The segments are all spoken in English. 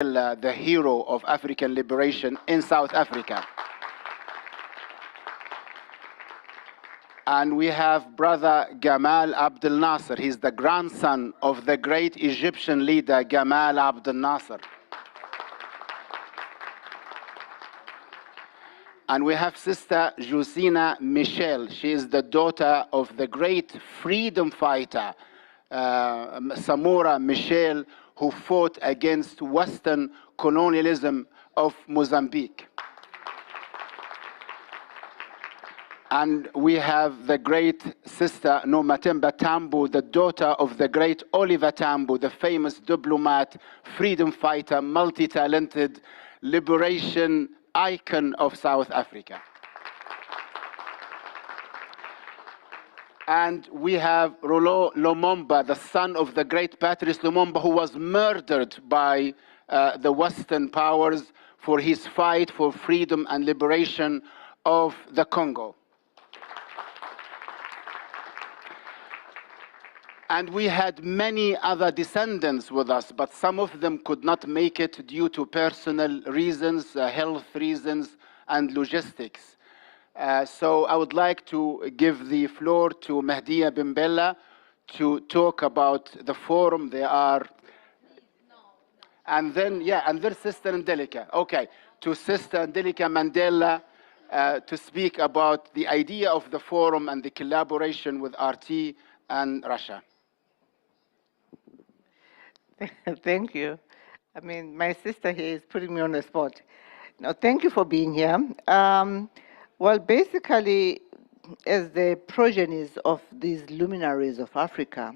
the hero of African liberation in South Africa. And we have brother Gamal Abdel Nasser. He's the grandson of the great Egyptian leader Gamal Abdel Nasser. And we have sister Julius Nyerere. She is the daughter of the great freedom fighter Samora Machel, who fought against Western colonialism of Mozambique. And we have the great sister Nomatemba Tambo, the daughter of the great Oliver Tambo, the famous diplomat, freedom fighter, multi-talented liberation icon of South Africa. And we have Rollo Lumumba, the son of the great Patrice Lumumba, who was murdered by the Western powers for his fight for freedom and liberation of the Congo. And we had many other descendants with us, but some of them could not make it due to personal reasons, health reasons, and logistics. So I would like to give the floor to Mahdia Bimbella to talk about the forum. They are, and then, yeah, and then Sister Angelica. Okay, to Sister Angelica Mandela to speak about the idea of the forum and the collaboration with RT and Russia. Thank you. I mean, my sister here is putting me on the spot. No, thank you for being here. Well, basically, as the progenies of these luminaries of Africa,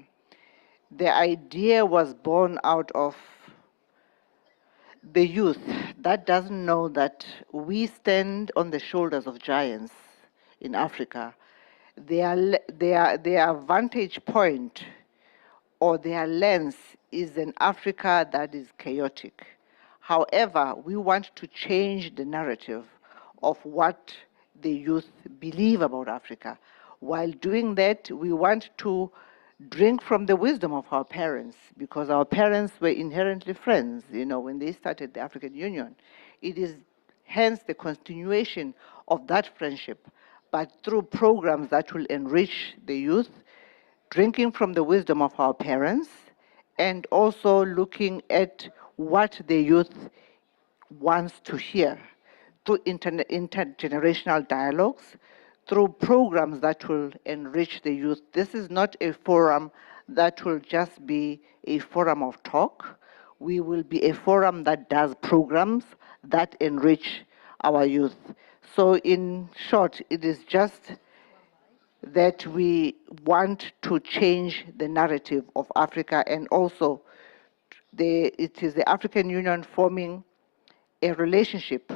the idea was born out of the youth that doesn't know that we stand on the shoulders of giants in Africa. Their vantage point or their lens is an Africa that is chaotic. However, we want to change the narrative of what the youth believe about Africa. While doing that, we want to drink from the wisdom of our parents, because our parents were inherently friends, you know, when they started the African Union. It is hence the continuation of that friendship, but through programs that will enrich the youth, drinking from the wisdom of our parents, and also looking at what the youth wants to hear through intergenerational dialogues, through programs that will enrich the youth. This is not a forum that will just be a forum of talk. We will be a forum that does programs that enrich our youth. So in short, it is just that we want to change the narrative of Africa, and also it is the African Union forming a relationship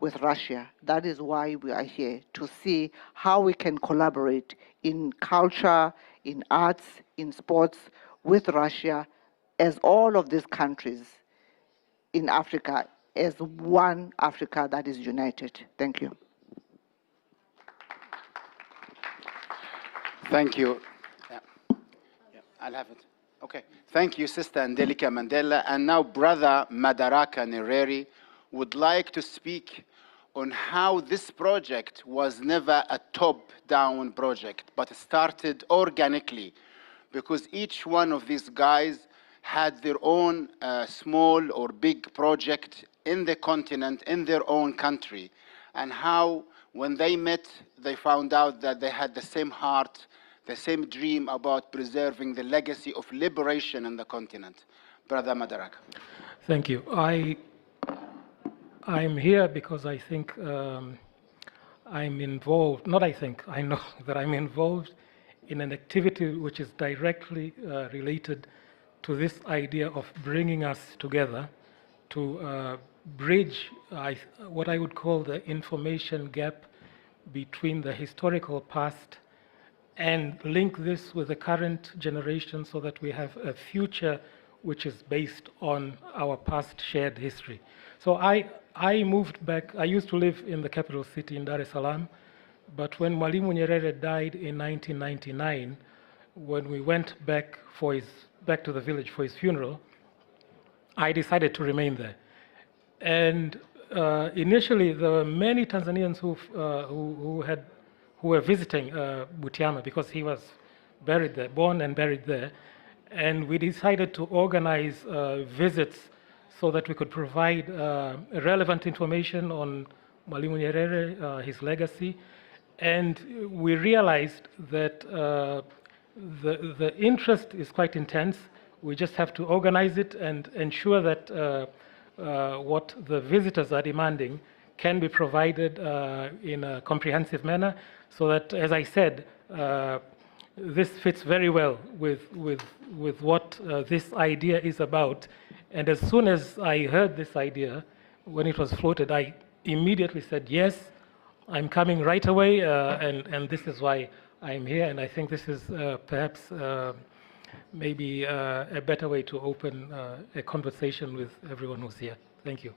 with Russia. That is why we are here, to see how we can collaborate in culture, in arts, in sports with Russia, as all of these countries in Africa, as one Africa that is united. Thank you. Thank you. Yeah, I'll have it. Okay. Thank you, Sister Angelica Mandela. And now Brother Madaraka Nyerere would like to speak on how this project was never a top-down project, but started organically, because each one of these guys had their own small or big project in the continent, in their own country, and how when they met, they found out that they had the same heart, the same dream about preserving the legacy of liberation in the continent. Brother Madaraka. Thank you. I'm here because I think I'm involved, not I think, I know that I'm involved in an activity which is directly related to this idea of bringing us together to bridge what I would call the information gap between the historical past and link this with the current generation so that we have a future which is based on our past shared history. So I moved back. I used to live in the capital city in Dar es Salaam, but when Mwalimu Nyerere died in 1999, when we went back to the village for his funeral, I decided to remain there. And initially, there were many Tanzanians who were visiting Butiama because he was buried there, born and buried there. And we decided to organize visits so that we could provide relevant information on Mwalimu Nyerere, his legacy. And we realized that the interest is quite intense. We just have to organize it and ensure that what the visitors are demanding can be provided in a comprehensive manner, so that, as I said, this fits very well with what this idea is about. And as soon as I heard this idea, when it was floated, I immediately said, yes, I'm coming right away, and this is why I'm here. And I think this is perhaps maybe a better way to open a conversation with everyone who's here. Thank you.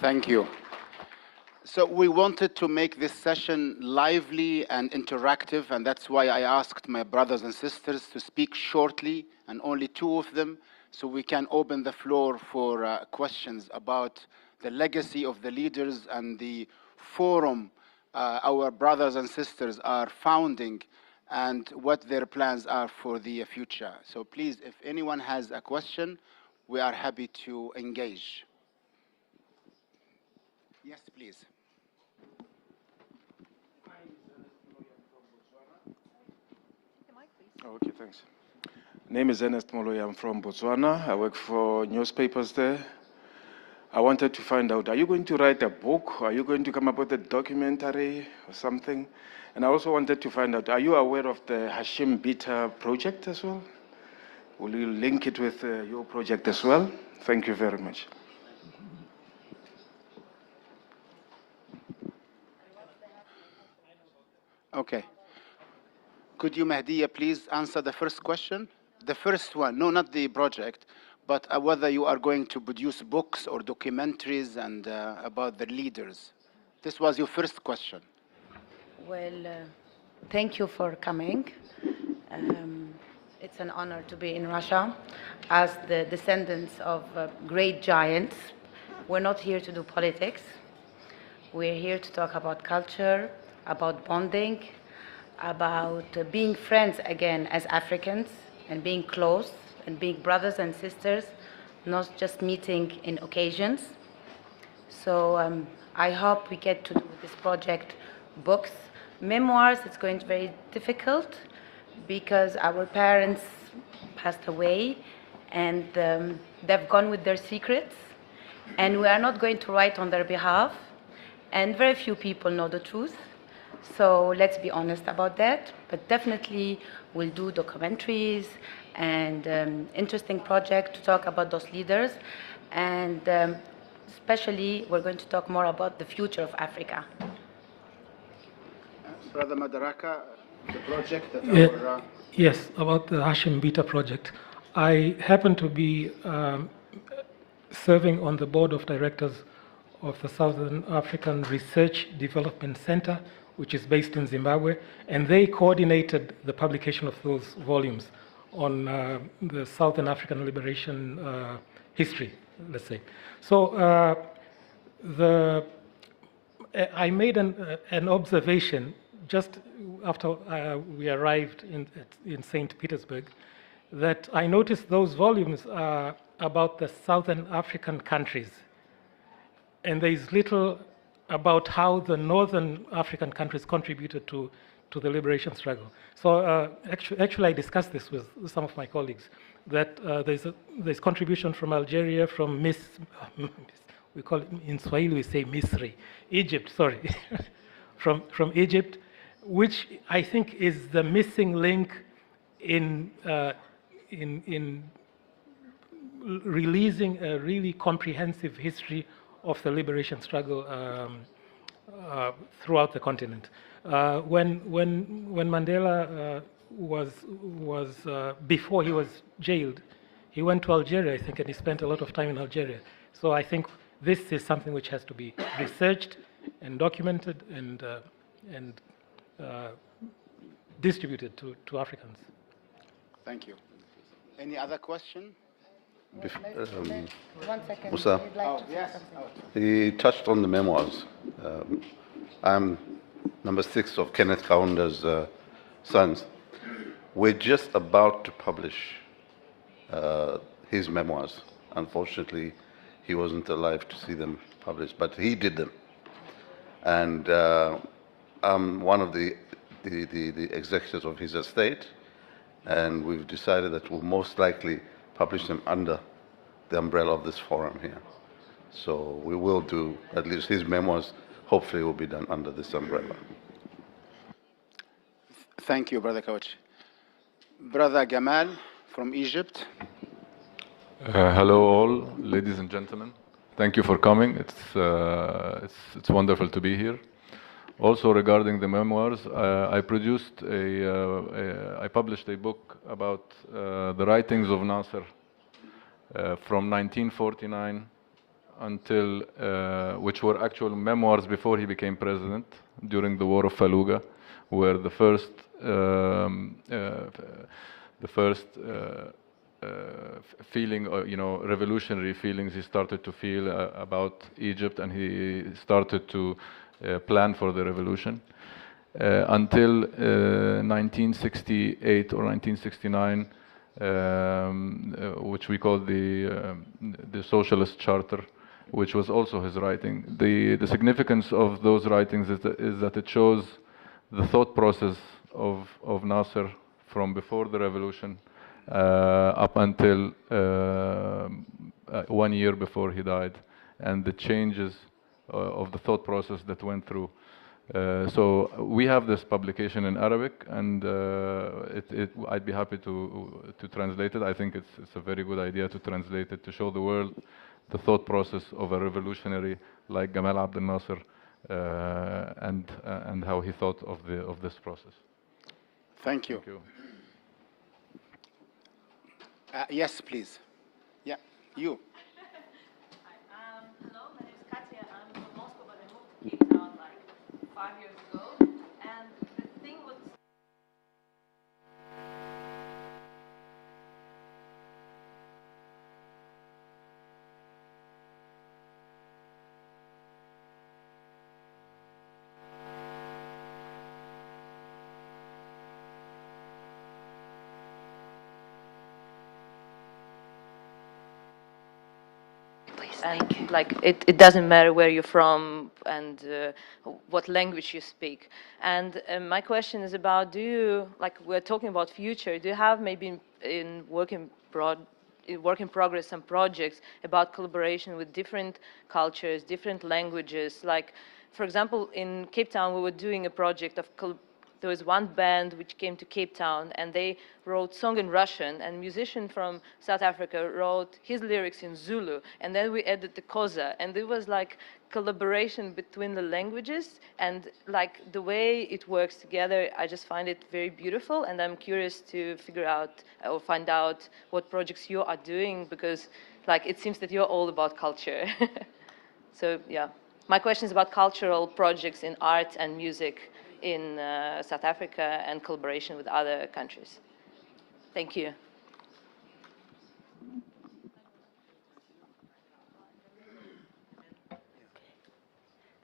Thank you. So we wanted to make this session lively and interactive, and that's why I asked my brothers and sisters to speak shortly, and only 2 of them, so we can open the floor for questions about the legacy of the leaders and the forum our brothers and sisters are founding and what their plans are for the future. So please, if anyone has a question, we are happy to engage. Yes, please. Oh, okay, thanks. Name is Ernest Moloy. I'm from Botswana. I work for newspapers there. I wanted to find out, are you going to write a book? Are you going to come up with a documentary or something? And I also wanted to find out, are you aware of the Hashim Bita project as well? Will you link it with your project as well? Thank you very much. Okay. Could you, Mahdiya, please answer the first question? The first one, no, not the project, but whether you are going to produce books or documentaries and about the leaders. This was your first question. Well, thank you for coming. It's an honor to be in Russia as the descendants of great giants. We're not here to do politics. We're here to talk about culture, about bonding, about being friends again as Africans and being close and being brothers and sisters, not just meeting in occasions. So I hope we get to do with this project books. Memoirs, it's going to be very difficult because our parents passed away and they've gone with their secrets, and we are not going to write on their behalf, and very few people know the truth. So let's be honest about that, but definitely we'll do documentaries and interesting project to talk about those leaders, and especially we're going to talk more about the future of Africa. Brother Madaraka, the project that Yes, about the Hashim Bita project. I happen to be serving on the board of directors of the Southern African Research Development Center, which is based in Zimbabwe, and they coordinated the publication of those volumes on the Southern African liberation history, let's say. So I made an observation just after we arrived in St. Petersburg, that I noticed those volumes are about the Southern African countries, and there is little about how the Northern African countries contributed to the liberation struggle. So actually I discussed this with some of my colleagues, that there's contribution from Algeria, from we call it, in Swahili we say Misri, Egypt, sorry, from Egypt, which I think is the missing link in releasing a really comprehensive history of the liberation struggle throughout the continent. When Mandela was before he was jailed, he went to Algeria, I think, and he spent a lot of time in Algeria. So I think this is something which has to be researched and documented and distributed to Africans. Thank you. Any other question? 1 second. Musa, I'd like to say something. he touched on the memoirs. I'm number 6 of Kenneth Kaunda's sons. We're just about to publish his memoirs. Unfortunately, he wasn't alive to see them published, but he did them. And I'm one of the executors of his estate, and we've decided that we'll most likely publish them under the umbrella of this forum here. So we will do, at least his memoirs, hopefully will be done under this umbrella. Thank you, Brother Coach. Brother Gamal from Egypt. Hello all, ladies and gentlemen. Thank you for coming. It's wonderful to be here. Also regarding the memoirs, I published a book about the writings of Nasser from 1949 until, which were actual memoirs before he became president during the War of Fallujah, where the first feeling, revolutionary feelings he started to feel about Egypt, and he started to plan for the revolution until 1968 or 1969, which we call the Socialist Charter, which was also his writing. The significance of those writings is that it shows the thought process of Nasser from before the revolution up until 1 year before he died, and the changes of the thought process that went through. So we have this publication in Arabic, and I'd be happy to translate it. I think it's a very good idea to translate it, to show the world the thought process of a revolutionary like Gamal Abdel Nasser, and how he thought of this process. Thank you. Thank you. Yes, please. Yeah, you. Hello, my name is Katya. I'm from Moscow, but I moved to Cape Town like 5 years ago. And the thing was... And like it doesn't matter where you're from and what language you speak. And my question is about, do you, like we're talking about future, do you have maybe in work in progress some projects about collaboration with different cultures, different languages? Like, for example, in Cape Town, we were doing a project of there was one band which came to Cape Town, and they wrote song in Russian, and a musician from South Africa wrote his lyrics in Zulu, and then we added the Xhosa, and it was like collaboration between the languages, and like the way it works together, I just find it very beautiful, and I'm curious to figure out or find out what projects you are doing, because like it seems that you're all about culture. So yeah, my question is about cultural projects in art and music in South Africa and collaboration with other countries. Thank you.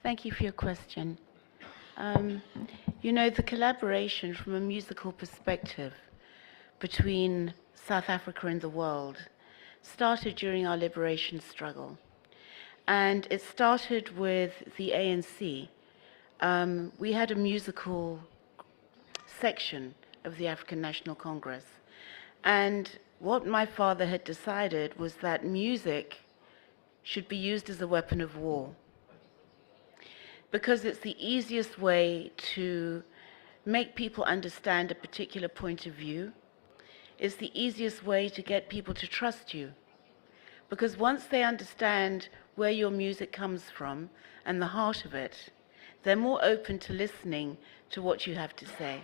Thank you for your question. You know, the collaboration from a musical perspective between South Africa and the world started during our liberation struggle. And it started with the ANC. We had a musical section of the African National Congress. And what my father had decided was that music should be used as a weapon of war, because it's the easiest way to make people understand a particular point of view. It's the easiest way to get people to trust you, because once they understand where your music comes from and the heart of it, they're more open to listening to what you have to say.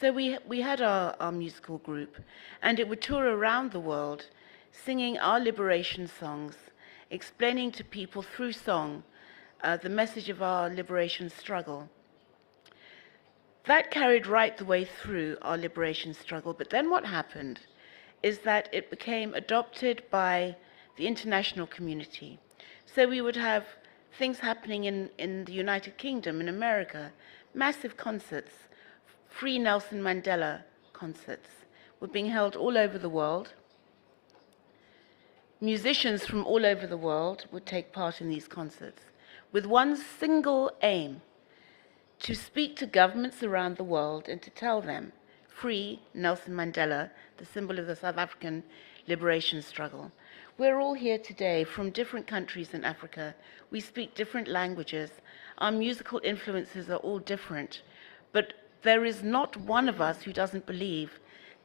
So we had our musical group, and it would tour around the world singing our liberation songs, explaining to people through song the message of our liberation struggle. That carried right the way through our liberation struggle, but then what happened is that it became adopted by the international community. So we would have things happening in the United Kingdom, in America, massive concerts, free Nelson Mandela concerts were being held all over the world. Musicians from all over the world would take part in these concerts with one single aim: to speak to governments around the world and to tell them, free Nelson Mandela, the symbol of the South African liberation struggle. We're all here today from different countries in Africa. We speak different languages. Our musical influences are all different. But there is not one of us who doesn't believe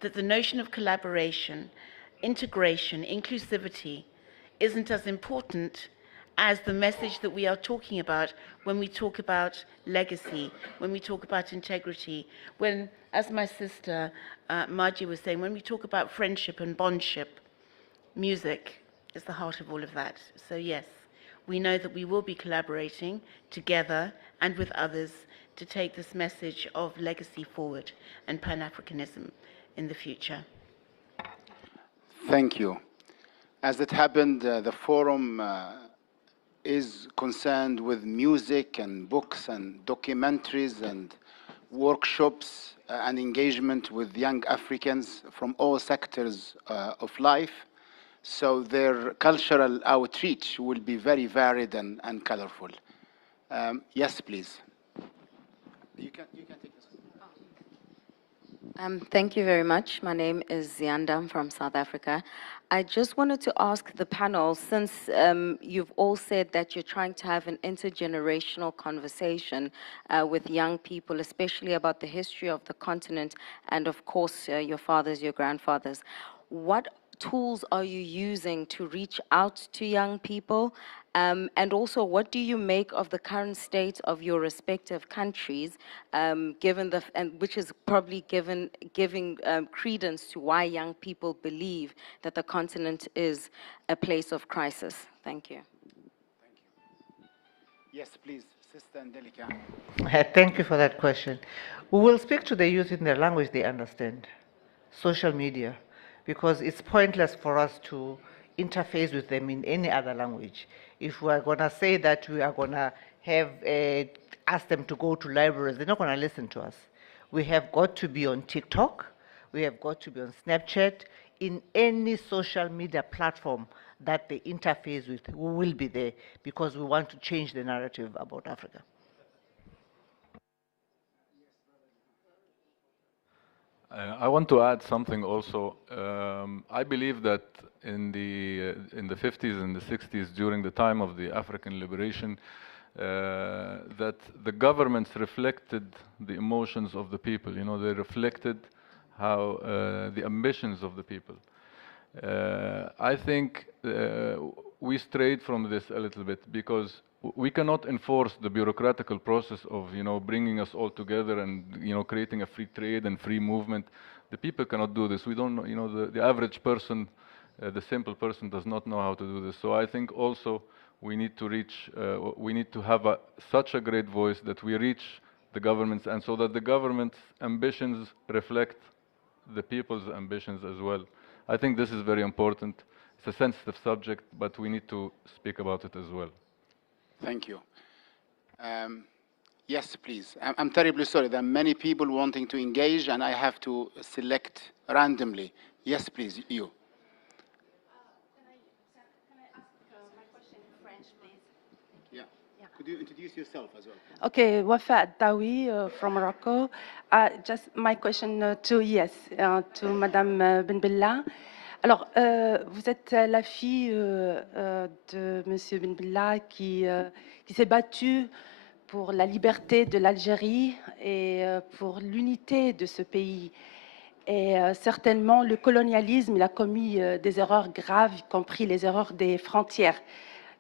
that the notion of collaboration, integration, inclusivity isn't as important as the message that we are talking about when we talk about legacy, when we talk about integrity, when, as my sister Margie was saying, when we talk about friendship and bondship, music is the heart of all of that. So yes, we know that we will be collaborating together and with others to take this message of legacy forward and Pan-Africanism in the future. Thank you. As it happened, the forum is concerned with music and books and documentaries and workshops and engagement with young Africans from all sectors of life. So their cultural outreach will be very varied and colorful. Yes, please. You can take this. Thank you very much. My name is Zianda. I'm from South Africa. I just wanted to ask the panel, since you've all said that you're trying to have an intergenerational conversation with young people, especially about the history of the continent and, of course, your fathers, your grandfathers, what tools are you using to reach out to young people? And also, what do you make of the current state of your respective countries, which is probably giving credence to why young people believe that the continent is a place of crisis? Thank you. Yes, please, Sister Angelica. Thank you for that question. We will speak to the youth in their language they understand, social media, because it's pointless for us to interface with them in any other language. If we are going to say that we are going to have ask them to go to libraries, they're not going to listen to us. We have got to be on TikTok. We have got to be on Snapchat. In any social media platform that they interface with, we will be there because we want to change the narrative about Africa. I want to add something also. I believe that in the 50s and the 60s, during the time of the African liberation, that the governments reflected the emotions of the people. You know, they reflected how the ambitions of the people. I think we strayed from this a little bit because we cannot enforce the bureaucratical process of, you know, bringing us all together and, you know, creating a free trade and free movement. The people cannot do this. We don't know, you know, the average person, the simple person does not know how to do this. So I think also we need to reach, we need to have such a great voice that we reach the governments, and so that the government's ambitions reflect the people's ambitions as well. I think this is very important. It's a sensitive subject, but we need to speak about it as well. Thank you. Yes, please. I'm terribly sorry. There are many people wanting to engage, and I have to select randomly. Yes, please, you. Can I ask my question in French, please? Yeah. Could you introduce yourself as well? Okay, Wafa Dawi from Morocco. Just my question to Madame Benbella. Alors, vous êtes la fille de Monsieur Benbella qui s'est battu pour la liberté de l'Algérie et pour l'unité de ce pays. Et certainement, le colonialisme, il a commis des erreurs graves, y compris les erreurs des frontières.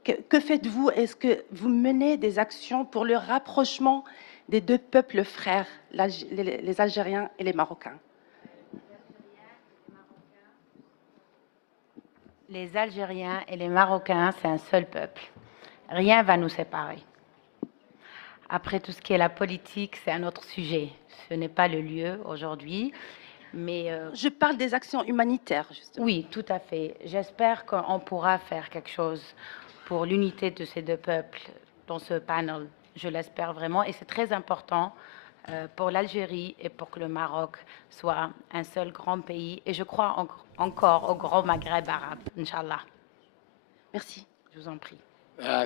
Que faites-vous? Est-ce que vous menez des actions pour le rapprochement des deux peuples frères, les Algériens et les Marocains? Les Algériens et les Marocains, c'est un seul peuple. Rien ne va nous séparer. Après, tout ce qui est la politique, c'est un autre sujet. Ce n'est pas le lieu aujourd'hui. Mais Je parle des actions humanitaires, justement. oui, tout à fait. J'espère qu'on pourra faire quelque chose pour l'unité de ces deux peuples dans ce panel. Je l'espère vraiment et c'est très important pour l'Algérie et pour que le Maroc soit un seul grand pays. Et je crois encore au grand Maghreb arabe, Inch'Allah. Merci. Je vous en prie.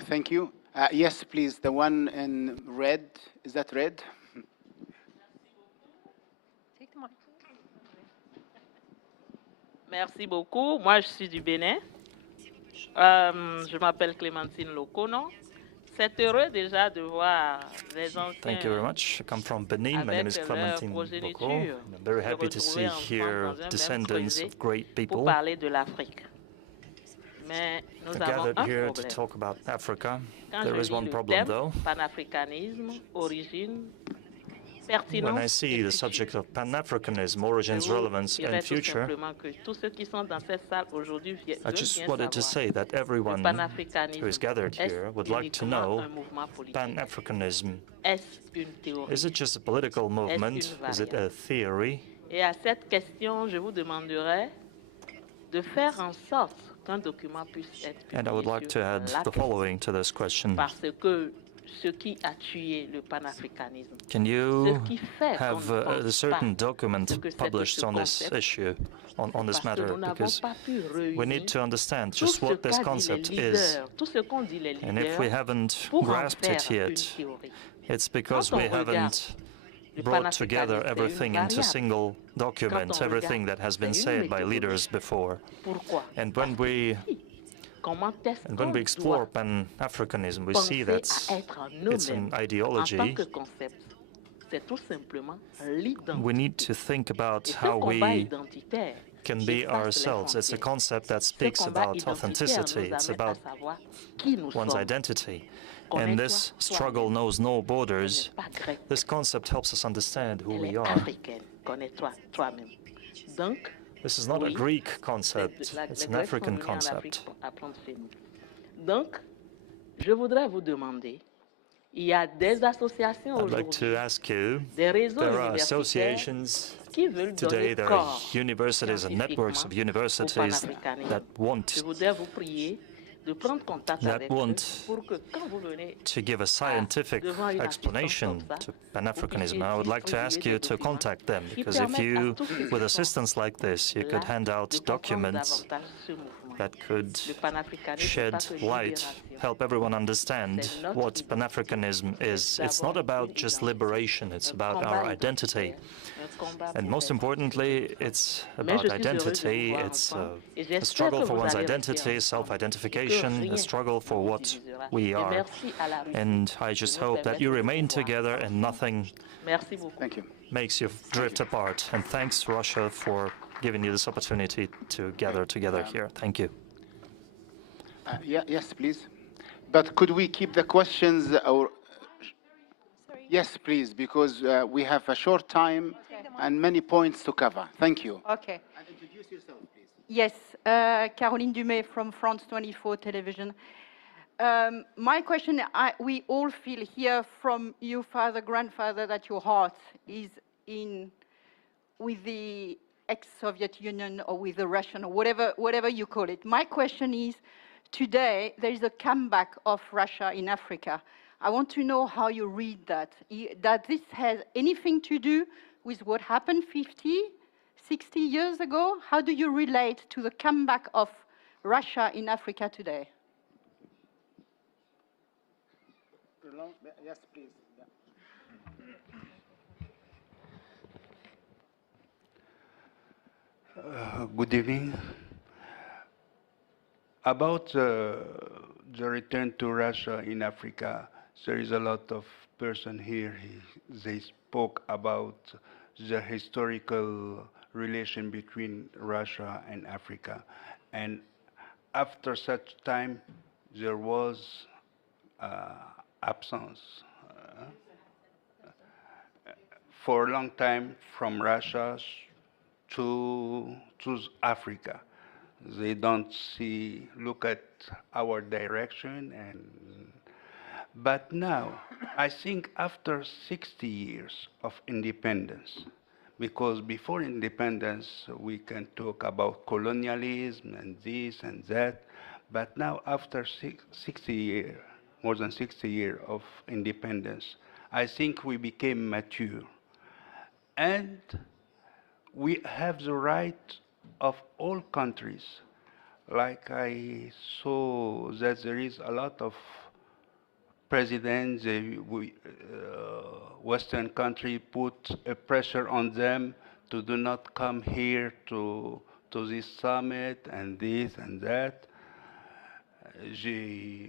Thank you. Yes, please. The one in red. Is that red? Merci beaucoup. Moi, je suis du Bénin. Je m'appelle Clémentine Lokono. C'est heureux déjà de voir les anciens. Thank you very much. I come from Benin. My name is avec leur Clementine Boko. progéniture, I'm very se happy to see retrouver ensemble here dans un même descendants creuset of great pour people parler de l'Afrique. Mais nous avons gathered un here to problème. talk about Africa. Quand There je is lis one le problem, thème, though. Pan-Africanisme, origine, When I pertinence see et the futur. subject of Pan-Africanism, origins, Je vous relevance, dirais and tout future, simplement que tous ceux qui sont dans cette salle aujourd'hui I veulent just bien wanted to savoir say that le everyone panafricanisme who is gathered est-ce here would like to uniquement know un mouvement politique? Pan-Africanism. Est-ce une théorie? Is it just a political movement? Is it a theory? Et à cette question, je vous demanderai de faire en sorte qu'un document puisse être And I would publié like to sur add la the question. following to this question. Parce que ce qui a tué le panafricanisme, Can you ce qui fait qu'on have ne a pense certain pas document ce que c'est que published ce on this concept, issue, on this parce que matter? nous n'avons Because pas pu we need réunir to understand tout just ce what this qu'a dit les concept is. leaders, tout ce qu'ont dit les And if we leaders haven't pour en grasped it faire une yet, théorie. it's because Quand on we regarde haven't le brought together panafricanisme, c'est une everything into a variable. single document, Quand on everything regarde, that has been c'est une said by méthodologie. leaders before. Pourquoi? And when we Comment est-ce And when qu'on we explore doit Pan-Africanism, we see penser that à être it's nous-mêmes an en ideology. tant que concept? C'est tout simplement l'identité. We need to think about Et ce how combat we identitaire can qui be efface les ourselves. It's a frontières. concept that Ce speaks combat about identitaire authenticity. nous It's amène about à savoir qui nous one's sommes. identity. And Connais-toi this struggle toi-même. knows no Tu borders. n'es pas grec, This concept helps us understand who elle we est are. africaine. Connais-toi toi-même. Donc, This is not a oui, Greek les concept, it's Grecs an sont African venus en Afrique concept. pour apprendre chez nous. Donc, je voudrais vous demander, il y a des associations I'd like aujourd'hui, to ask you, des réseaux there are universitaires associations qui veulent today, donner there corps are universities and networks of scientifiquement au universities panafricanisme. that want Je voudrais vous prier de prendre contact that avec eux want pour que quand vous venez to give a scientific devant une explanation assistance comme ça, to Pan-Africanism. I would like to ask you to contact them, qui because if permettent à you, tous ceux qui with sont assistance like this, you could là hand out de comprendre documents davantage ce mouvement. that could Le panafricanisme, shed pas que light, libération. help everyone understand C'est notre what identité. Pan-Africanism is. It's not D'abord, about une just identité. liberation, it's Un about combat our identity. identitaire, un combat And pour most être importantly, it's Mais about je suis heureuse de identity. vous voir It's ensemble. Et a j'espère struggle que for vous one's allez rester identity, ensemble. self-identification, Et que a rien struggle for ne vous what divisera. we Et are. merci à la Russie And I de just nous hope that permettre you de remain vous voir together and nothing Merci beaucoup. Thank you. makes you drift apart. And thanks, Russia, for giving you this opportunity to gather together here. Thank you. Yes, please. But could we keep the questions or? Yes, please, because we have a short time and many points to cover. Thank you. Okay. And introduce yourself, please. Yes, Caroline Dumais from France 24 Television. My question, we all feel here from you, father, grandfather, that your heart is in with the ex-Soviet Union or with the Russian or whatever you call it. My question is, today there is a comeback of Russia in Africa. I want to know how you read that. That this has anything to do with what happened 50, 60 years ago? How do you relate to the comeback of Russia in Africa today? Yes, please. Good evening. About the return to Russia in Africa, there is a lot of person here. They spoke about the historical relation between Russia and Africa. And after such time, there was absence for a long time from Russia to Africa. They don't look at our direction, but now, I think after 60 years of independence, because before independence, we can talk about colonialism and this and that, but now after 60 years, more than 60 years of independence, I think we became mature. And we have the right of all countries. Like I saw that there is a lot of presidents, Western country put a pressure on them to do not come here to this summit and this and that.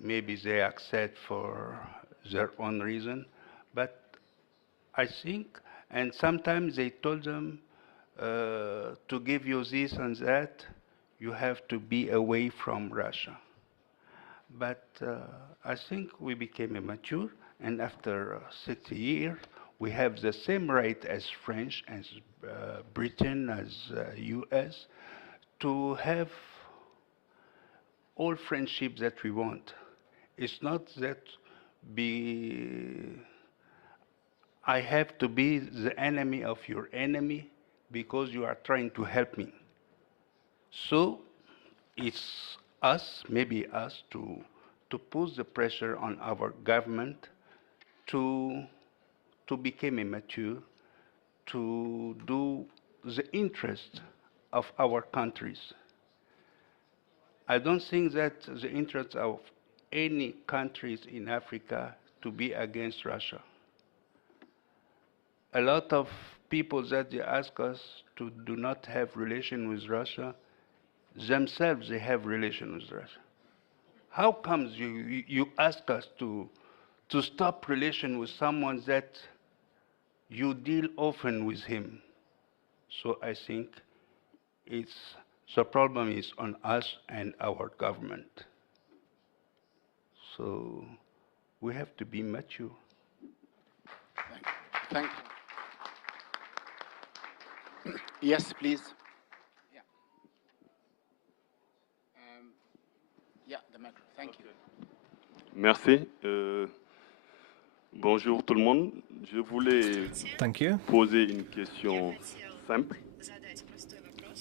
Maybe they accept for their own reason, but I think, and sometimes they told them to give you this and that, you have to be away from Russia. But I think we became mature, and after 60 years, we have the same right as French, as Britain, as US, to have all friendships that we want. It's not that I have to be the enemy of your enemy because you are trying to help me. So it's us, maybe us, to put the pressure on our government to become mature, to do the interest of our countries. I don't think that the interest of any countries in Africa to be against Russia. A lot of people that they ask us to do not have relation with Russia, themselves they have relation with Russia. How comes you ask us to stop relation with someone that you deal often with him? So I think the problem is on us and our government. So we have to be mature. Thank you. Yes, please. Yeah. Yeah, the micro. Thank you. Merci. Bonjour tout le monde. Je voulais poser une question simple.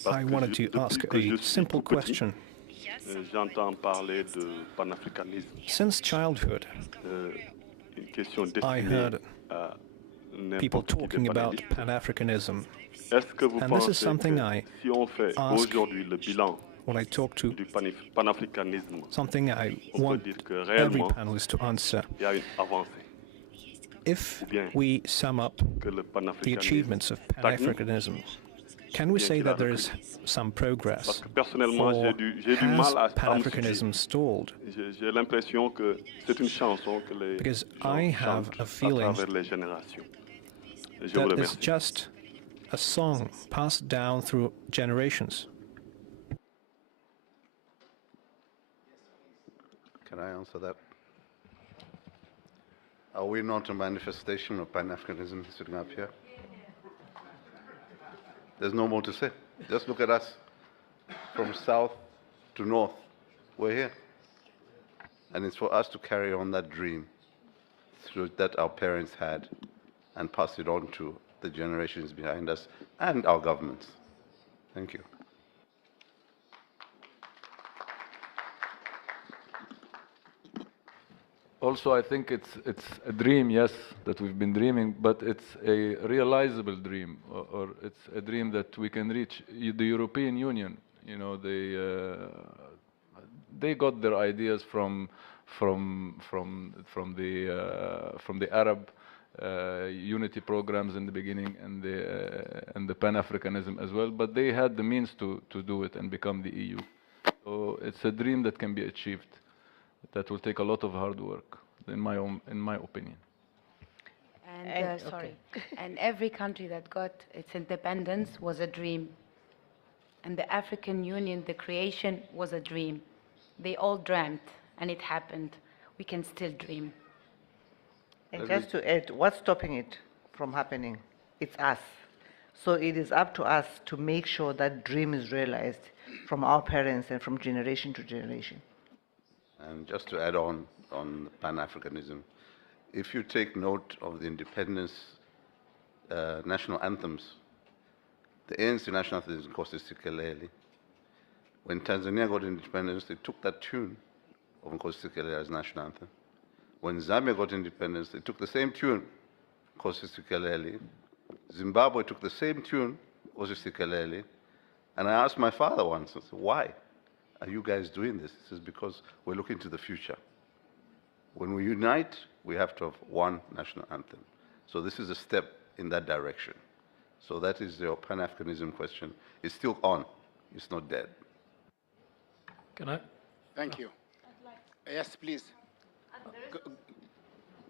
I wanted to ask a simple question. J'entends parler de panafricanisme. Since childhood, Une question I destinée heard à people n'importe qui talking des about panélistes. Pan-Africanism. Est-ce que vous And this is pensez something que I si on fait ask aujourd'hui le bilan when I talk to du panafricanisme, something I on peut want dire que every réellement panelist to answer. il y a une avancée? If Ou bien we sum up que le the panafricanisme achievements of stagne? Pan-Africanism, can we Bien say qu'il a that there is some progress? Parce que personnellement, Or j'ai du has mal à me Pan-Africanism stalled? J'ai l'impression que c'est une chanson que les Because gens I have chantent a à feeling travers les générations. Je vous that it's remercie. just a song passed down through generations. Can I answer that? Are we not a manifestation of Pan-Africanism sitting up here? There's no more to say. Just look at us. From south to north, we're here. And it's for us to carry on that dream that our parents had and pass it on to the generations behind us and our governments. Thank you. Also, I think it's a dream, yes, that we've been dreaming, but it's a realizable dream, or it's a dream that we can reach. The European Union, you know, they got their ideas from the Arab unity programs in the beginning, and the Pan-Africanism as well. But they had the means to do it and become the EU. So it's a dream that can be achieved. That will take a lot of hard work, in my opinion. And sorry, and every country that got its independence was a dream. And the African Union, the creation, was a dream. They all dreamt, and it happened. We can still dream. And just to add, what's stopping it from happening? It's us. So it is up to us to make sure that dream is realized from our parents and from generation to generation. And just to add on Pan-Africanism, if you take note of the independence national anthems The ANC national anthem is Nkosi Sikeleli. When Tanzania got independence, they took that tune of Nkosi Sikeleli as national anthem. When Zambia got independence, they took the same tune, Nkosi Sikeleli. Zimbabwe took the same tune, Nkosi Sikeleli. And I asked my father once, I said, why are you guys doing this? He says, because we're looking to the future. When we unite, we have to have one national anthem. So this is a step in that direction. So that is your Pan-Africanism question. It's still on. It's not dead. Can I? Thank you. Yes, please.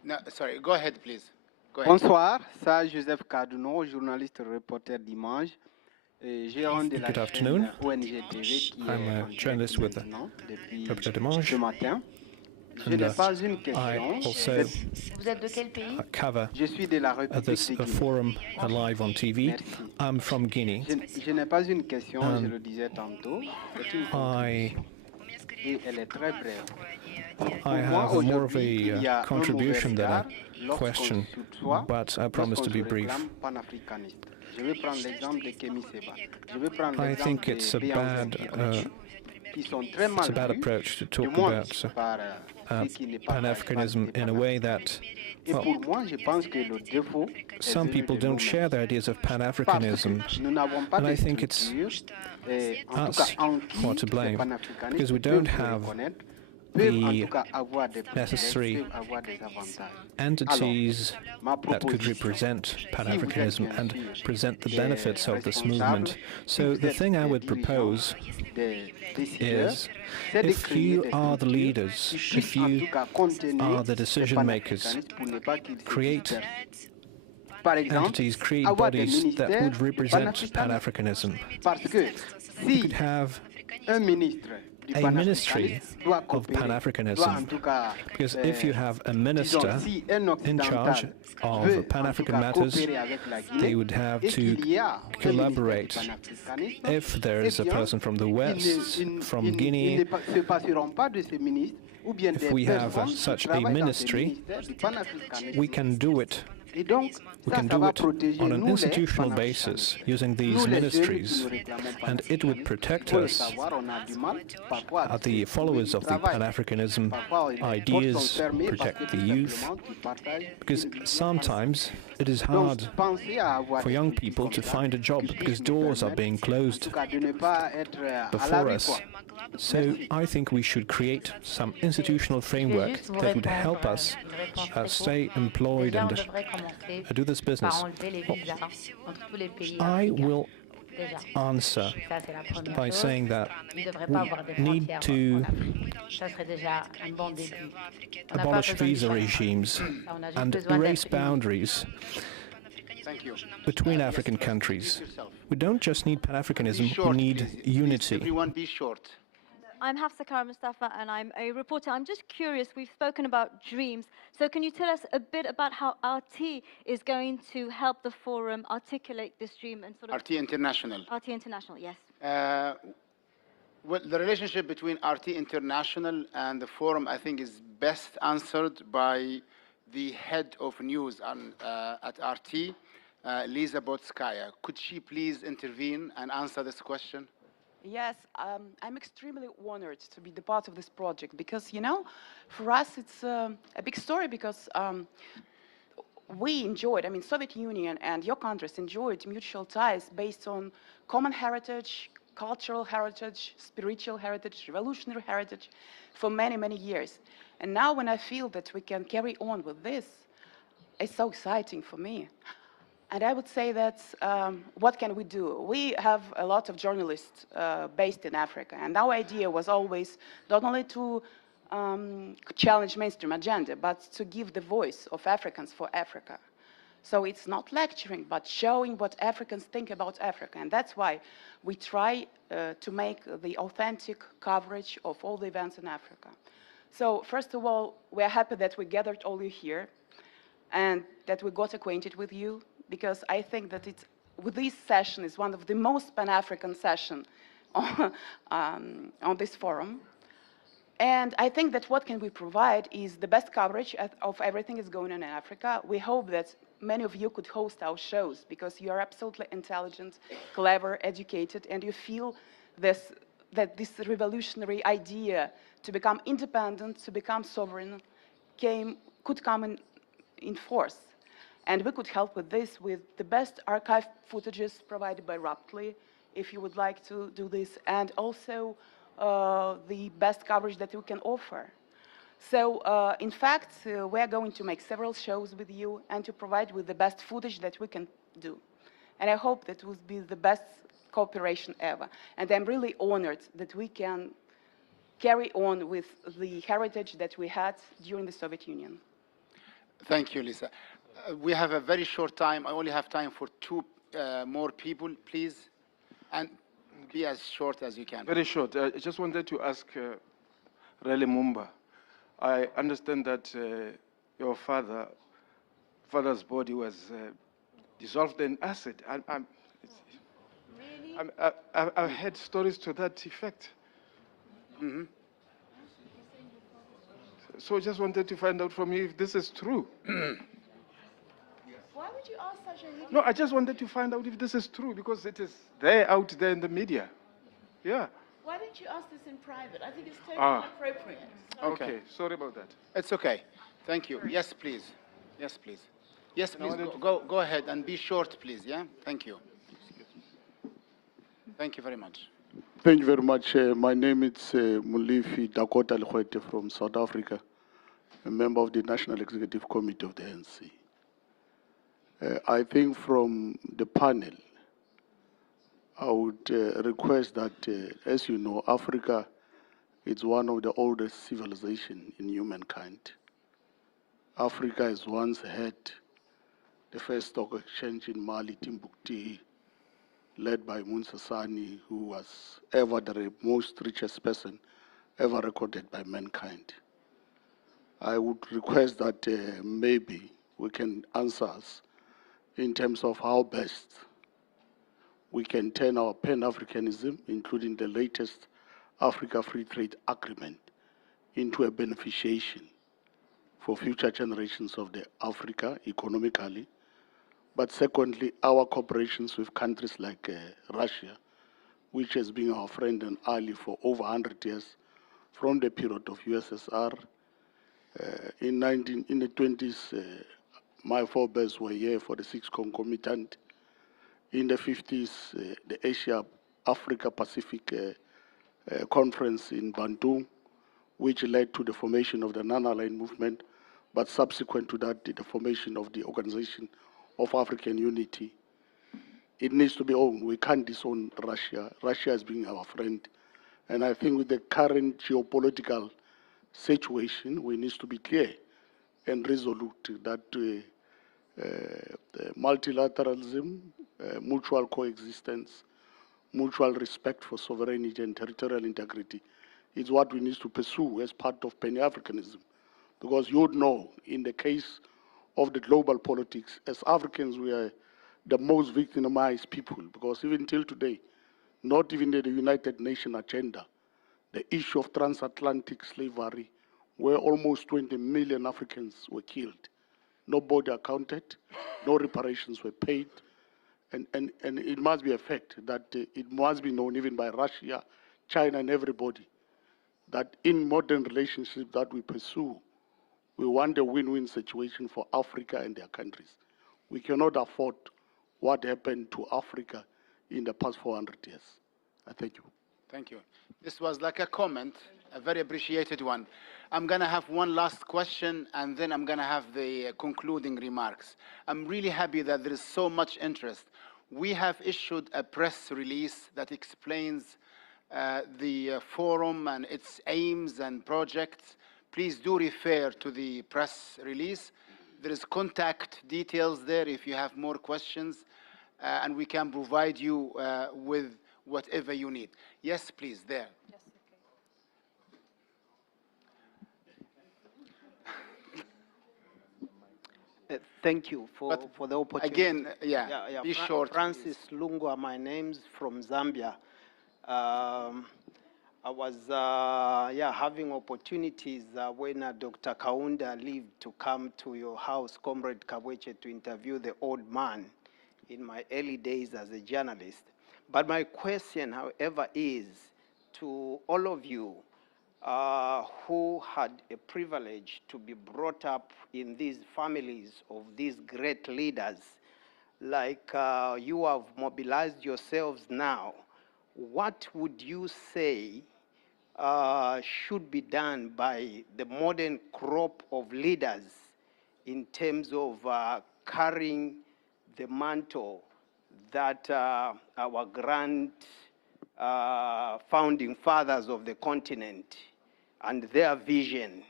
No, sorry, go ahead, please. Go ahead. Bonsoir, ça Joseph Kadouno, journaliste reporter d'Images. Good afternoon. I'm a journalist with Reporter d'Images. And I also cover this forum live on TV. I'm from Guinea. Je n'ai pas une question, je le disais tantôt. I have more of a contribution than a question, but I promise to be brief. I think it's a bad approach to talk about Pan-Africanism in a way that, well, some people don't share the ideas of Pan-Africanism, and I think it's us who are to blame, because we don't have the necessary entities that could represent Pan-Africanism and present the benefits of this movement. So the thing I would propose is, if you are the leaders, if you are the decision makers, create entities, create bodies that would represent Pan-Africanism. You could have a ministry of Pan-Africanism, because if you have a minister in charge of Pan-African matters, they would have to collaborate. If there is a person from the West, from Guinea, if we have such a ministry, we can do it. We can do it on an institutional basis using these ministries, and it would protect us, the followers of the Pan-Africanism ideas, protect the youth, because sometimes it is hard for young people to find a job because doors are being closed before us. So I think we should create some institutional framework that would help us stay employed and do this business. I will answer by saying that we need to abolish visa regimes and erase boundaries between African countries. We don't just need Pan-Africanism, we need unity. Everyone be short. I'm Hafsa Kara Mustafa, and I'm a reporter. I'm just curious, we've spoken about dreams. So can you tell us a bit about how RT is going to help the forum articulate this dream and sort of... RT International. RT International, yes. Well, the relationship between RT International and the forum, I think, is best answered by the head of news at RT, Lisa Botskaya. Could she please intervene and answer this question? Yes, I'm extremely honored to be the part of this project because, you know, for us it's a big story because we enjoyed, I mean, Soviet Union and your countries enjoyed mutual ties based on common heritage, cultural heritage, spiritual heritage, revolutionary heritage for many, many years. And now when I feel that we can carry on with this, it's so exciting for me. And I would say that what can we do? We have a lot of journalists based in Africa, and our idea was always not only to challenge mainstream agenda, but to give the voice of Africans for Africa. So it's not lecturing, but showing what Africans think about Africa, and that's why we try to make the authentic coverage of all the events in Africa. So first of all, we're happy that we gathered all you here, and that we got acquainted with you, because I think that this session is one of the most Pan-African sessions on this forum. And I think that what can we provide is the best coverage of everything that's going on in Africa. We hope that many of you could host our shows because you are absolutely intelligent, clever, educated, and you feel that this revolutionary idea to become independent, to become sovereign, could come in force. And we could help with this with the best archive footages provided by Raptly, if you would like to do this, and also the best coverage that we can offer. So, in fact, we are going to make several shows with you and to provide with the best footage that we can do. And I hope that will be the best cooperation ever. And I'm really honored that we can carry on with the heritage that we had during the Soviet Union. Thank you, Lisa. We have a very short time. I only have time for two more people, please. And be as short as you can. Very short. I just wanted to ask Relevance Mumba. I understand that your father's body was dissolved in acid. I've heard stories to that effect. Mm-hmm. So I just wanted to find out from you if this is true. Why would you ask such a... No, I just wanted to find out if this is true because it is there out there in the media. Yeah. Why didn't you ask this in private? I think it's totally inappropriate. Okay, sorry about that. It's okay. Thank you. Yes, please. Yes, please. Yes, please. Go ahead and be short, please. Yeah. Thank you. Thank you very much. Thank you very much. My name is Mulifi Dakota Lhwete from South Africa, a member of the National Executive Committee of the ANC. I think from the panel, I would request that, as you know, Africa is one of the oldest civilizations in humankind. Africa has once had the first stock exchange in Mali, Timbuktu, led by Musa Sani, who was ever the most richest person ever recorded by mankind. I would request that maybe we can answer us in terms of how best we can turn our Pan-Africanism, including the latest Africa Free Trade Agreement, into a beneficiation for future generations of the Africa economically. But secondly, our cooperations with countries like Russia, which has been our friend and ally for over 100 years, from the period of USSR. In the 20s, my forebears were here for the Sixth Concomitant. In the 50s, the Asia-Africa-Pacific Conference in Bandung, which led to the formation of the non-aligned movement, but subsequent to that, the formation of the Organization of African Unity. It needs to be owned. We can't disown Russia. Russia has been our friend. And I think with the current geopolitical situation, we need to be clear and resolute that multilateralism, mutual coexistence, mutual respect for sovereignty and territorial integrity is what we need to pursue as part of Pan-Africanism. Because you would know, in the case of the global politics, as Africans, we are the most victimized people, because even till today, not even in the United Nations agenda, the issue of transatlantic slavery, where almost 20 million Africans were killed. Nobody accounted, no reparations were paid, and it must be a fact that it must be known even by Russia, China, and everybody, that in modern relationships that we pursue, we want a win-win situation for Africa and their countries. We cannot afford what happened to Africa in the past 400 years. I thank you. Thank you. This was like a comment, a very appreciated one. I'm going to have one last question, and then I'm going to have the concluding remarks. I'm really happy that there is so much interest. We have issued a press release that explains the forum and its aims and projects. Please do refer to the press release. There is contact details there if you have more questions, and we can provide you with whatever you need. Yes, please, there. Yes, okay. Thank you for the opportunity. Again, be short. Francis Lungwa, my name's from Zambia. I was having opportunities when Dr. Kaunda lived to come to your house, Comrade Kabweche, to interview the old man in my early days as a journalist. But my question, however, is to all of you who had a privilege to be brought up in these families of these great leaders, like you have mobilized yourselves now, what would you say should be done by the modern crop of leaders in terms of carrying the mantle that our grand founding fathers of the continent and their vision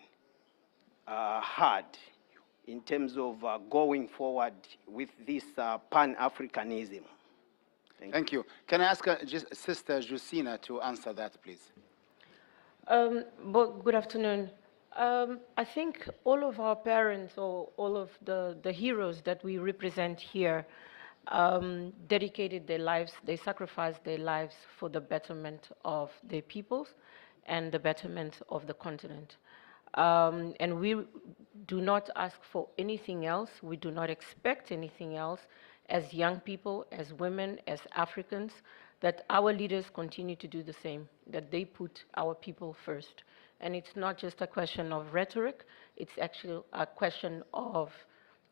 had in terms of going forward with this Pan-Africanism? Thank you. Can I ask Sister Jusina to answer that, please? Good afternoon. I think all of our parents, or all of the heroes that we represent here, dedicated their lives, they sacrificed their lives for the betterment of their peoples and the betterment of the continent. And we do not ask for anything else. We do not expect anything else as young people, as women, as Africans, that our leaders continue to do the same, that they put our people first. And it's not just a question of rhetoric, it's actually a question of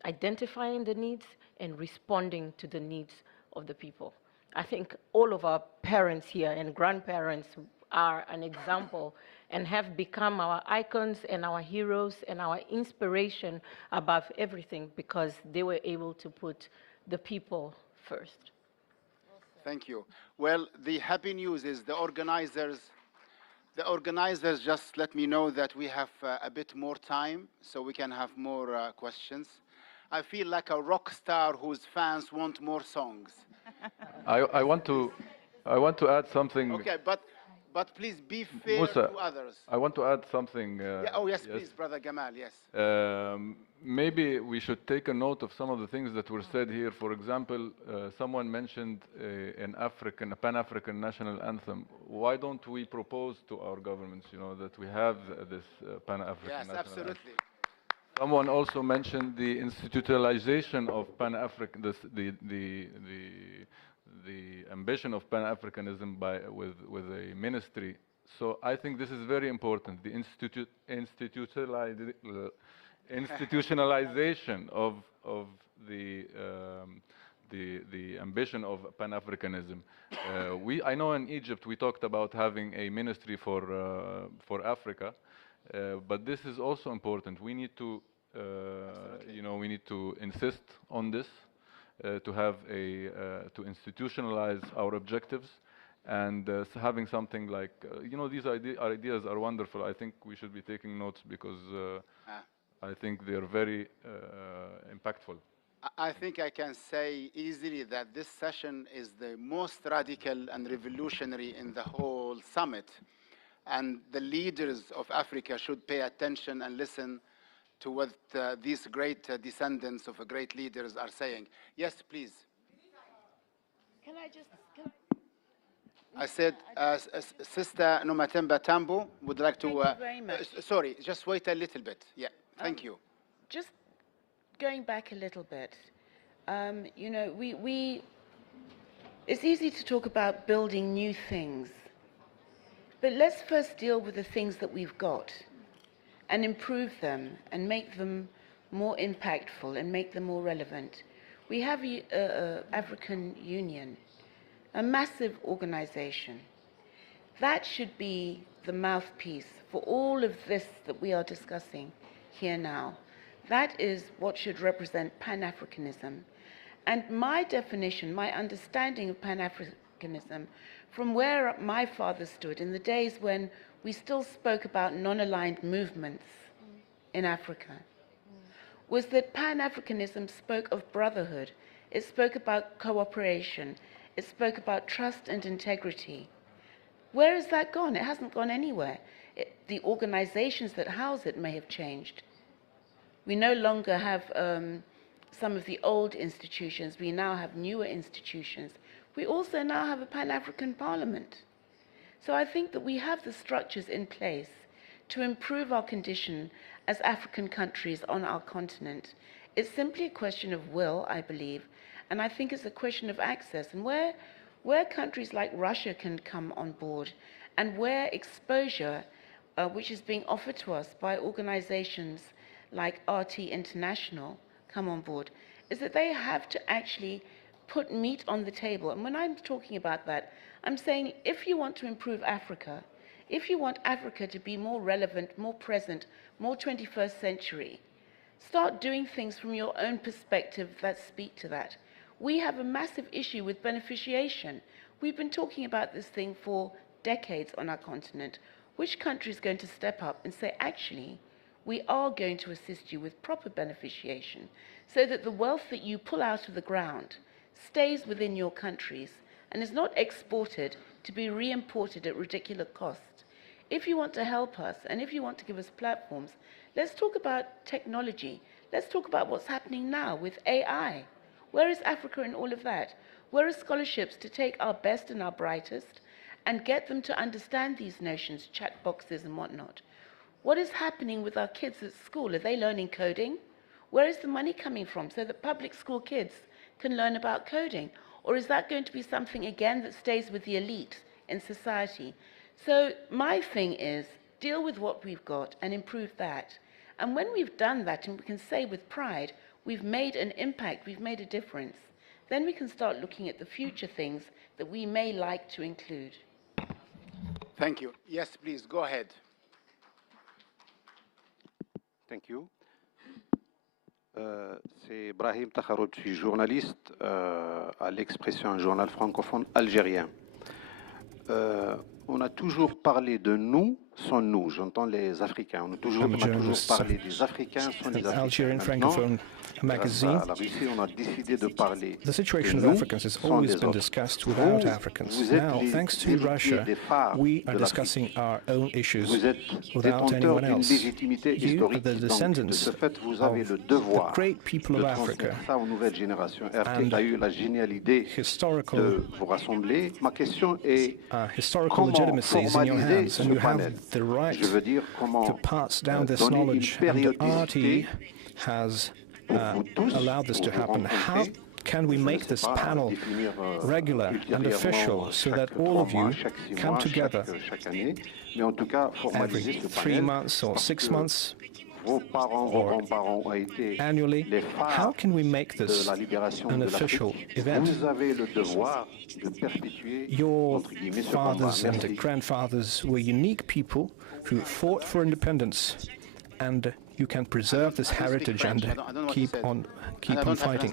identifying the needs and responding to the needs of the people. I think all of our parents here and grandparents are an example and have become our icons and our heroes and our inspiration above everything because they were able to put the people first. Thank you. Well, the happy news is the organizers just let me know that we have a bit more time so we can have more questions. I feel like a rock star whose fans want more songs. I want to add something. Okay, but please be fair Musa, to others. I want to add something. Yes, please, Brother Gamal, yes. Maybe we should take a note of some of the things that were said here. For example, someone mentioned a Pan-African national anthem. Why don't we propose to our governments, that we have this Pan-African national absolutely. anthem? Someone also mentioned the institutionalization of Pan-African, the ambition of Pan-Africanism with a ministry. So I think this is very important. The institutionalization of the ambition of Pan-Africanism. I know in Egypt we talked about having a ministry for Africa, but this is also important. We need to, we need to insist on this. To have to institutionalize our objectives, and having something like, these ideas are wonderful. I think we should be taking notes because I think they're very impactful. I think I can say easily that this session is the most radical and revolutionary in the whole summit. And the leaders of Africa should pay attention and listen to what these great descendants of great leaders are saying. Yes, please. Can I just... I said, Sister Nomatemba Tambo would like to... Thank you very much. Sorry, just wait a little bit. Yeah, thank you. Just going back a little bit, it's easy to talk about building new things, but let's first deal with the things that we've got and improve them and make them more impactful and make them more relevant. We have African Union, a massive organization. That should be the mouthpiece for all of this that we are discussing here now. That is what should represent Pan-Africanism. And my definition, my understanding of Pan-Africanism, from where my father stood in the days when we still spoke about non-aligned movements in Africa, was that Pan-Africanism spoke of brotherhood. It spoke about cooperation. It spoke about trust and integrity. Where has that gone? It hasn't gone anywhere. The organizations that house it may have changed. We no longer have some of the old institutions. We now have newer institutions. We also now have a Pan-African Parliament. So I think that we have the structures in place to improve our condition as African countries on our continent. It's simply a question of will, I believe, and I think it's a question of access. And where countries like Russia can come on board, and where exposure, which is being offered to us by organizations like RT International, come on board, is that they have to actually put meat on the table. And when I'm talking about that, I'm saying if you want to improve Africa, if you want Africa to be more relevant, more present, more 21st century, start doing things from your own perspective that speak to that. We have a massive issue with beneficiation. We've been talking about this thing for decades on our continent. Which country is going to step up and say, actually, we are going to assist you with proper beneficiation so that the wealth that you pull out of the ground stays within your countries and is not exported to be re-imported at ridiculous cost? If you want to help us and if you want to give us platforms, let's talk about technology. Let's talk about what's happening now with AI. Where is Africa in all of that? Where are scholarships to take our best and our brightest and get them to understand these notions, chat boxes and whatnot? What is happening with our kids at school? Are they learning coding? Where is the money coming from so that public school kids can learn about coding? Or is that going to be something, again, that stays with the elite in society? So my thing is, deal with what we've got and improve that. And when we've done that, and we can say with pride, we've made an impact, we've made a difference, then we can start looking at the future things that we may like to include. Thank you. Yes, please, go ahead. Thank you. C'est Brahim Takharoud, je suis journaliste à l'Expression, un journal francophone algérien. On a toujours parlé de nous sans nous. J'entends les Africains. On a toujours parlé des Africains sans les Africains. Maintenant, grâce à la Russie, on a décidé de parler The situation de of nous Africans has sans always des been autres. discussed without Vous Africans. êtes Now, les thanks to héritiers Russia, des phares we de are l'Afrique. discussing our own issues Vous êtes without détenteurs anyone d'une else. légitimité You are historique. the Donc, de descendants ce fait, vous avez of le the devoir great people de of Africa. transmettre ça aux nouvelles générations. RT And a eu la géniale idée historical de vous rassembler. Ma question est historical comment legitimacy is in your formaliser hands, and ce you have panel? the right Je veux dire comment to pass down this donner une knowledge, and périodicité RT has allowed this to happen. How can we make this panel regular and official so that all of you come together every 3 months or 6 months or annually? How can we make this an official event? Your fathers and grandfathers were unique people who fought for independence, and you can preserve this heritage and keep on fighting.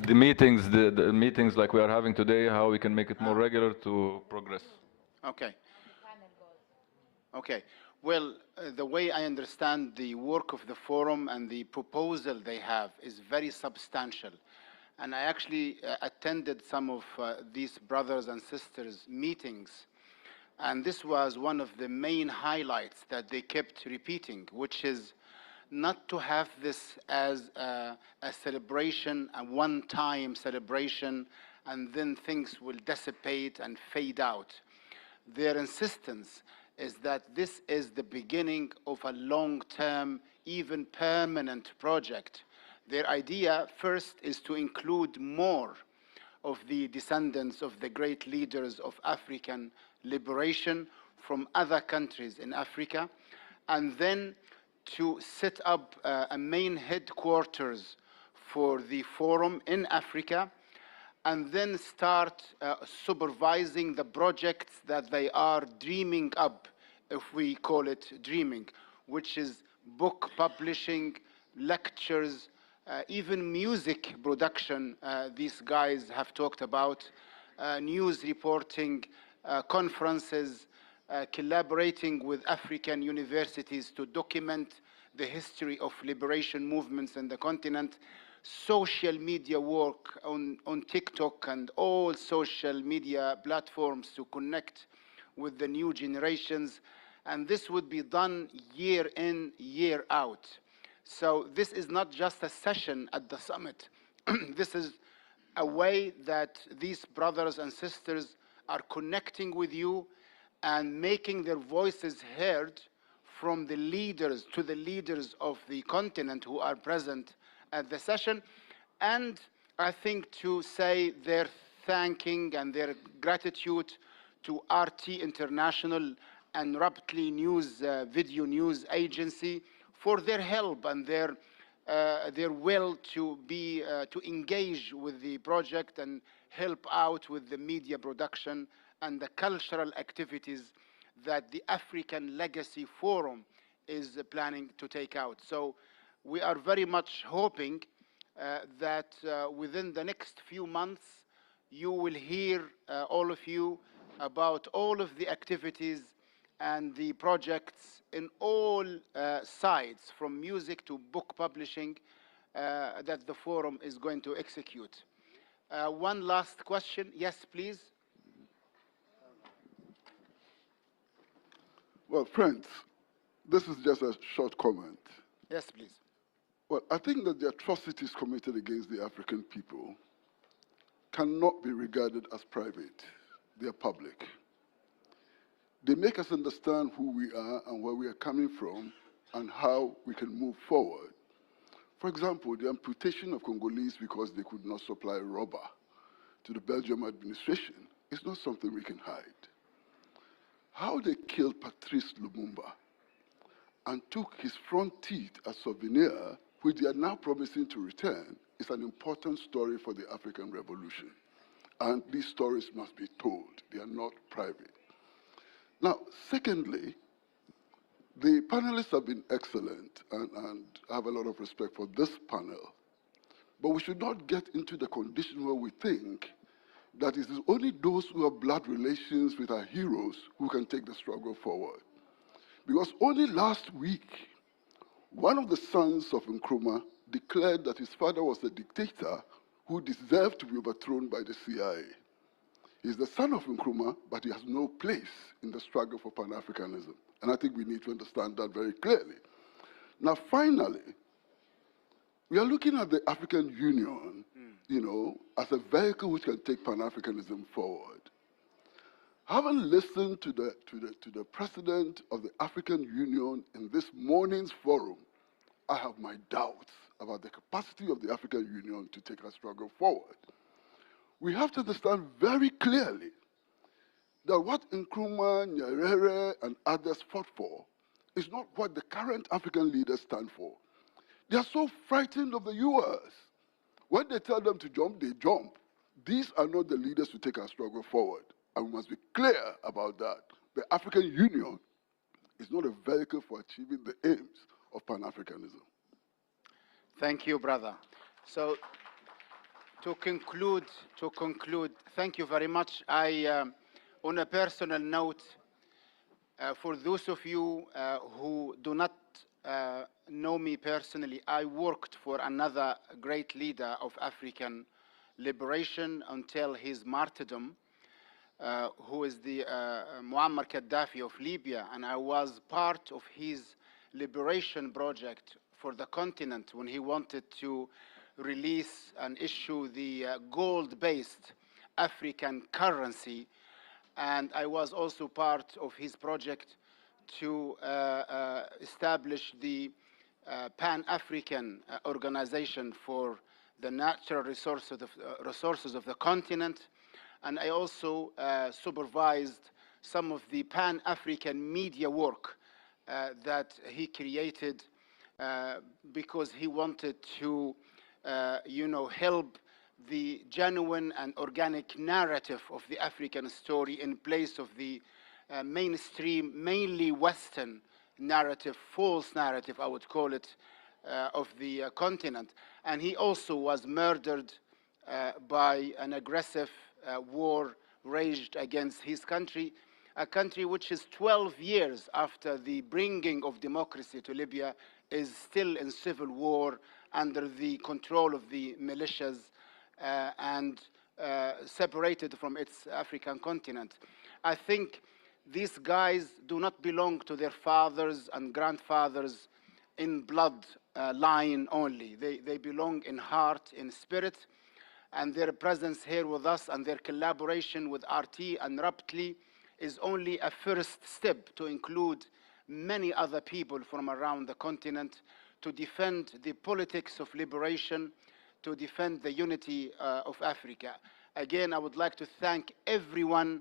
The meetings like we are having today, how we can make it more regular to progress. Okay. Okay. Well, the way I understand the work of the forum and the proposal they have is very substantial. And I actually attended some of these brothers and sisters' meetings. And this was one of the main highlights that they kept repeating, which is not to have this as a celebration, a one-time celebration, and then things will dissipate and fade out. Their insistence is that this is the beginning of a long-term, even permanent project. Their idea first is to include more of the descendants of the great leaders of African liberation from other countries in Africa, and then to set up a main headquarters for the forum in Africa, and then start supervising the projects that they are dreaming up, if we call it dreaming, which is book publishing, lectures, even music production. These guys have talked about news reporting, conferences, collaborating with African universities to document the history of liberation movements in the continent, social media work on TikTok and all social media platforms to connect with the new generations. And this would be done year in, year out. So this is not just a session at the summit. This is a way that these brothers and sisters are connecting with you and making their voices heard from the leaders to the leaders of the continent who are present at the session. And I think to say their thanking and their gratitude to RT International and Rapidly News Video News Agency for their help and their will to be to engage with the project and help out with the media production and the cultural activities that the African Legacy Forum is planning to take out. So we are very much hoping that within the next few months you will hear, all of you, about all of the activities and the projects in all sides, from music to book publishing, that the forum is going to execute. One last question. Yes, please. Well, friends, this is just a short comment. Yes, please. Well, I think that the atrocities committed against the African people cannot be regarded as private. They are public. They make us understand who we are and where we are coming from and how we can move forward. For example, the amputation of Congolese because they could not supply rubber to the Belgium administration is not something we can hide. How they killed Patrice Lumumba and took his front teeth as souvenir, which they are now promising to return, is an important story for the African Revolution. And these stories must be told. They are not private. Now, secondly, the panelists have been excellent, and I have a lot of respect for this panel. But we should not get into the condition where we think that it is only those who have blood relations with our heroes who can take the struggle forward. Because only last week, one of the sons of Nkrumah declared that his father was a dictator who deserved to be overthrown by the CIA. He's the son of Nkrumah, but he has no place in the struggle for Pan-Africanism. And I think we need to understand that very clearly. Now, finally, we are looking at the African Union, as a vehicle which can take Pan-Africanism forward. Having listened to the president of the African Union in this morning's forum, I have my doubts about the capacity of the African Union to take our struggle forward. We have to understand very clearly that what Nkrumah, Nyerere, and others fought for is not what the current African leaders stand for. They are so frightened of the US. When they tell them to jump, they jump. These are not the leaders to take our struggle forward. And we must be clear about that. The African Union is not a vehicle for achieving the aims of Pan-Africanism. Thank you, brother. So to conclude, thank you very much. On a personal note, for those of you who do not know me personally, I worked for another great leader of African liberation until his martyrdom, who is the Muammar Gaddafi of Libya, and I was part of his liberation project for the continent when he wanted to release and issue the gold-based African currency. And I was also part of his project to establish the Pan-African organization for the natural resources of the continent. And I also supervised some of the Pan-African media work that he created because he wanted to, help the genuine and organic narrative of the African story in place of the mainstream, mainly Western narrative, false narrative, I would call it, of the continent. And he also was murdered by an aggressive war waged against his country, a country which is 12 years after the bringing of democracy to Libya is still in civil war under the control of the militias and separated from its African continent. I think these guys do not belong to their fathers and grandfathers in blood line only. They belong in heart, in spirit. and their presence here with us and their collaboration with RT and RAPTLI is only a first step to include many other people from around the continent to defend the politics of liberation, to defend the unity of Africa. Again, I would like to thank everyone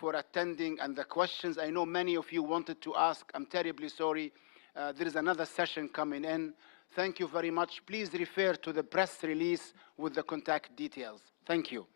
for attending and the questions. I know many of you wanted to ask. I'm terribly sorry. There is another session coming in. Thank you very much. Please refer to the press release with the contact details. Thank you.